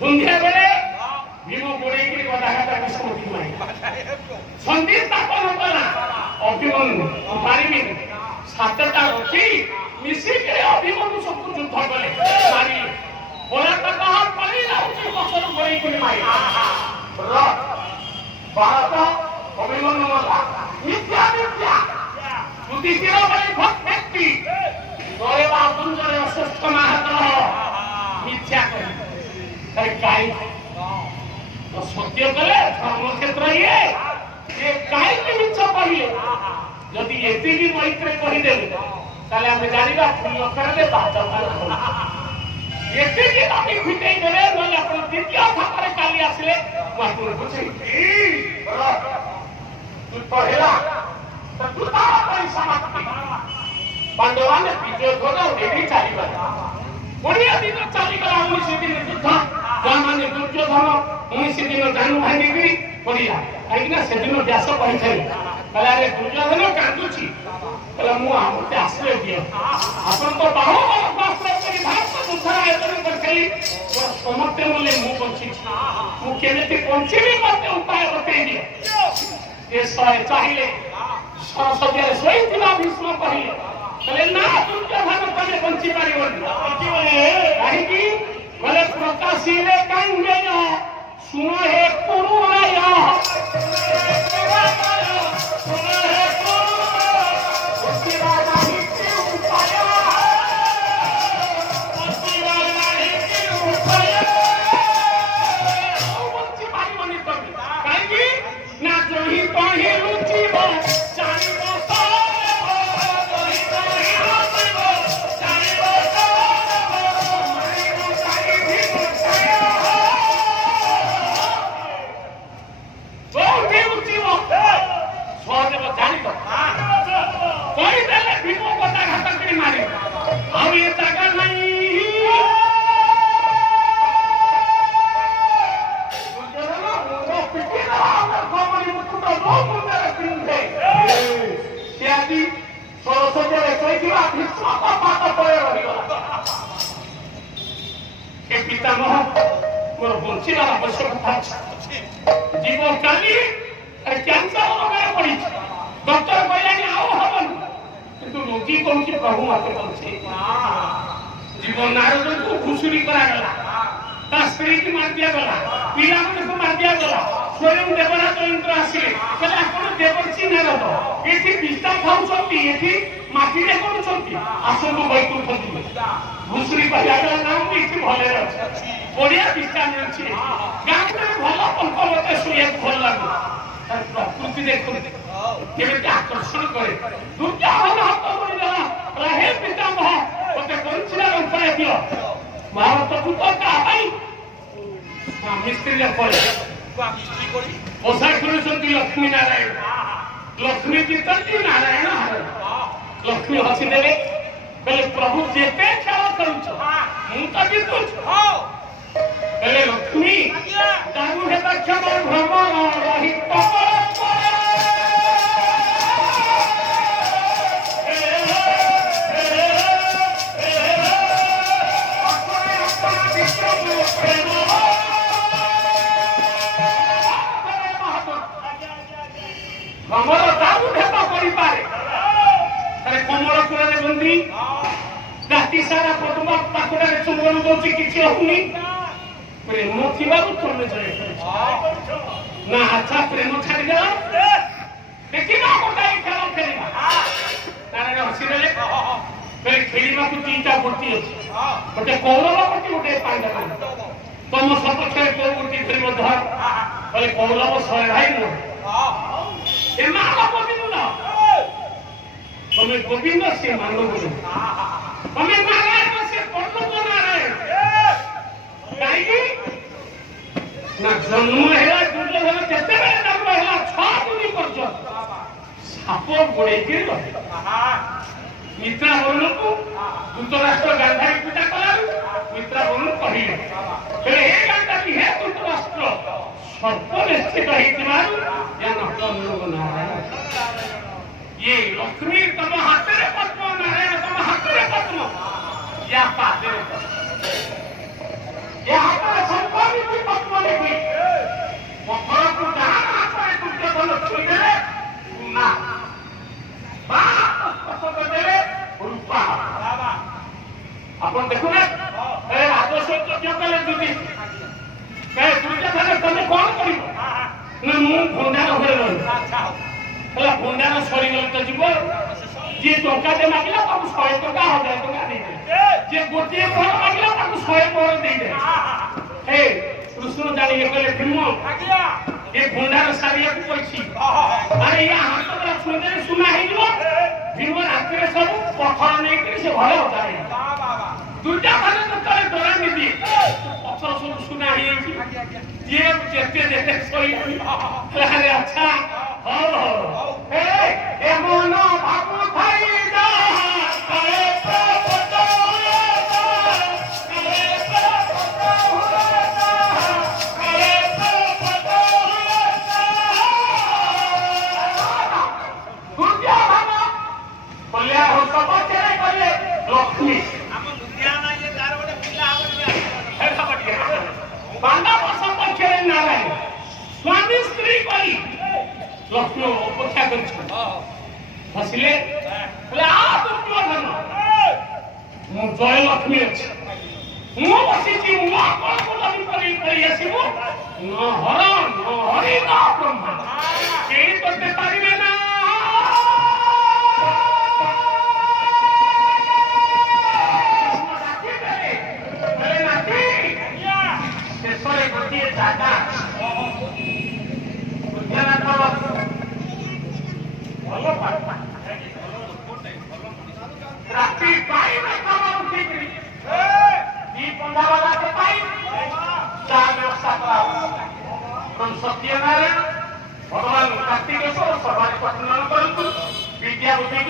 সন্ধ্যা বেলে ভীম গোড়েইকি কথাঘাটাকে সমাধি মাই সন্ধি স্থাপন কলা অভিমন্যু পারিবি সাতটা রথি মিশিকি অভিমন্যু সবু যুদ্ধ কলে মারি বলাটা কাহার পালি লাউচি বছর গোড়েইকি মাই ভারত অভিমন্যু মলা মিথ্যা মিথ্যা যুধিষ্ঠির বলে ভক্ত ব্যক্তি তোরে বাপুঞ্জরে অসুস্থ মাহাত মিথ্যা করে তাই কাই তো সত্য কলে ধর্মক্ষেত্র ইয়ে যে কাইকে মিথ্যা কহিলে যদি এতিকি মৈত্রে কহিদেবে তাহলে আমি জানিবা ফুল অক্ষরে বাদ এতিকি আমি খুঁজেই দেবে নইলে আপনার দ্বিতীয় থাকারে কালি আসলে ମୁଁ ଆପଣଙ୍କୁ ଯୁଦ୍ଧ ହେଲା ପାଣ୍ଡବାନେ ବିଜୟ ଧ୍ୱଜ ଉଡେଇ ଚାଲିଗଲା 20 ଦିନ ଚାଲିଗଲା 19 ଦିନ ଯୁଦ୍ଧ ଯାମାନେ ଦୁର୍ଯ୍ୟୋଧନ 19 ଦିନ ଜାନୁ ଭାଙ୍ଗିକିରି ପଡିଲା କାହିଁକିନା ସେଦିନ ବ୍ୟାସ କହିଥିଲେ କହିଲେ ଆରେ ଦୁର୍ଯ୍ୟୋଧନ କାନ୍ଦୁଛି କହିଲା ମୁଁ ଆମକୁ ଆଶ୍ରୟ ଦିଅ ଆପଣ ତ ବାହୁ ଆଶ୍ରୟ କରି ଭାରତ ଯୁଦ୍ଧର ଆୟୋଜନ କରିଥିଲି ସମସ୍ତେ ବୋଲେ ମୁଁ ବଞ୍ଚିଛି ମୁଁ କେମିତି ବଞ୍ଚିବି ମତେ ଉପାୟ ବତେଇ ଦିଅ ଏ ଚାହିଁଲେ ସରସ୍ୱତୀରେ ଶୋଇଥିବା ଭୀଷ୍ମ କହିଲେ କହିଲେ ନା ଦୁର୍ଯ୍ୟୋଧନ ତମେ ବଞ୍ଚି ପାରିବନି କାହିଁକି କହିଲେ ପ୍ରକାଶିଲେ କାହିଁକି ଶୁଣ ହେ କରୁଣାୟ ପିତାମହ ମୋର ବଞ୍ଚିବାର ଆବଶ୍ୟକତା ଅଛି ଜୀବ କାଲି କ୍ୟାନ୍ସର ରୋଗରେ ପଡିଛି ଡକ୍ଟର କହିଲାନି ଆଉ ହବନି କିନ୍ତୁ ରୋଗୀ କହୁଛି ପ୍ରଭୁ ମତେ ବଞ୍ଚେଇ ଜୀବ ନାରଦଙ୍କୁ ଘୁଷୁରି କରାଗଲା ତା ସ୍ତ୍ରୀକି ମାରି ଦିଆଗଲା ପିଲାମାନଙ୍କୁ ମାରି ଦିଆଗଲା ସ୍ୱୟଂ ଦେବରାଜ ଇନ୍ଦ୍ର ଆସିଲେ କହିଲେ ଆପଣ ଦେବର୍ଷି ନାରଦ ଏଠି ବିଶ୍ରାମ ଖାଉଛନ୍ତି ଏଠି ମାଟିରେ କରୁଛନ୍ତି ଆସନ୍ତୁ ବୈକୁଣ୍ଠ ଯିବେ ଘୁଷୁରି କହିଲା ନା ମୁଁ ଏଠି ଭଲରେ ଅଛି ବଢିଆ ବିଶ୍ରାମ ଅଛି ଗାଁରେ ଭଲ ପଙ୍କ ମତେ ଶୋଇବାକୁ ଭଲ ଲାଗେ ତାର ପ୍ରକୃତି ଦେଖନ୍ତି କେମିତି ଆକର୍ଷଣ କରେ ଦୁର୍ଯ୍ୟୋଧନ ହାତ ଧରିଦେଲା ହେ ପିତାମହ ମତେ ବଞ୍ଚିବାର ଉପାୟ ଦିଅ ଭାରତକୁ ତ କାହା ପାଇଁ ସ୍ୱାମୀ ସ୍ତ୍ରୀରେ ପଡେ ଓଷା କରୁଛନ୍ତି ଲକ୍ଷ୍ମୀ ନାରାୟଣ ଲକ୍ଷ୍ମୀ ଜିତନ୍ତି ନାରାୟଣ ହାରନ୍ତି ଲକ୍ଷ୍ମୀ ହସିଦେଲେ କହିଲେ ପ୍ରଭୁ ଯେତେ ଖେଳ କରୁଛ ମୁଁ ତ ଜିତୁଛୁ କହିଲେ ଲକ୍ଷ୍ମୀ ଦାରୁ ହେବା କ୍ଷମ ଭ୍ରମଣ ରହିତ ଭ୍ରମର ଦାରୁ ହେବା କରିପାରେ କମଳ କୂଳରେ ବନ୍ଦୀ ରାତି ସାରା ପଦ୍ମ ପାଖରେ ଚୁମ୍ବନ ଦଉଛି କିଛି ହଉନି ପ୍ରେମ ଥିବାରୁ ତମେ ଜୟ ନା ଆଚ୍ଛା ପ୍ରେମ ଛାଡ଼ିଦେଲା ଦେଖିବା ଗୋଟାଏ ଖେଳ ଖେଳିବା ତାର ହସିଦେଲେ ଖେଳିବାକୁ ତିନିଟା ଗୋଟି ଅଛି ଗୋଟେ କୌରବ ଗୋଟି ଗୋଟେ ପାଣ୍ଡବ ତମ ସପକ୍ଷରେ କୋଉ ଗୋଟି ଖେଳିବ ଧର କହିଲେ କୌରବ 100 ଭାଇ ନୁହଁ ଏ ମାଳ ଗୋବିନ୍ଦ ତମେ ଗୋବିନ୍ଦ ସେ ମାନବ ତମେ ନାରାୟଣ ସେ ପଣ୍ଡୁକ ନାରାୟଣ କାହିଁକି ନା ଜନ୍ମ ହେଲା ଦୁର୍ଯ୍ୟୋଧନ ଯେତେବେଳେ ଜନ୍ମ ହେଲା 6 ଦିନ ପର୍ଯ୍ୟନ୍ତ ସାପ ଗୋଡେଇକି ମିତ୍ରା ବର୍ଣ୍ଣକୁ ଧୃତରାଷ୍ଟ୍ର ଗାନ୍ଧାରୀ ପୂଜା କଲାରୁ ମିତ୍ରା ବର୍ଣ୍ଣ କହିଲେ ହେଲେ ଏ ଗାନ୍ଧାରୀ ହେ ଧୃତରାଷ୍ଟ୍ର ସର୍ପ ନିଶ୍ଚିତ ହେଇଥିବାରୁ ନାରାୟଣ ये लक्ष्मी तम हाथ में पद्म नारायण तम हाथ में पद्म या पाते या हाथ में संपन्न जुदी कहे दुर्योधन तमे कौन करिब ना मु भंडार घरे रह हला भंडार सरी गल त जीव जे टंका दे मागिला ताकू 100 टंका 1000 टंका दे दे जे गोटे मोहर मागिला ताकू 100 मोहर दे दे हे कृष्ण जानी कहले भीम आज्ञा ये भंडार सारिया को पछी अरे या हाथ पर सुने सुना ही जो भीम रात्रि सब पत्थर नहीं कि से भले होता है दुर्योधन तो करे डरा नहीं दी पत्थर सब सुना ही ये जेते जेते सोई अरे अच्छा हो ए मोनो बाबू थाई जा करे प्रभु लक्ष्मी स्वामी स्त्री करी लक्ष्मी अपेक्षा करसिले दुर्योधन मु जय लक्ष्मी अच्छी मु बसी न हर न हरि न ब्रह्मा केही करते पारिबे ना दादा रात्रि पाई में खबर ठीक दी पंडा वाला के पाई चार व्यवस्था करा सत्यनारायण भगवान कार्तिकेश्वर सवारी पटना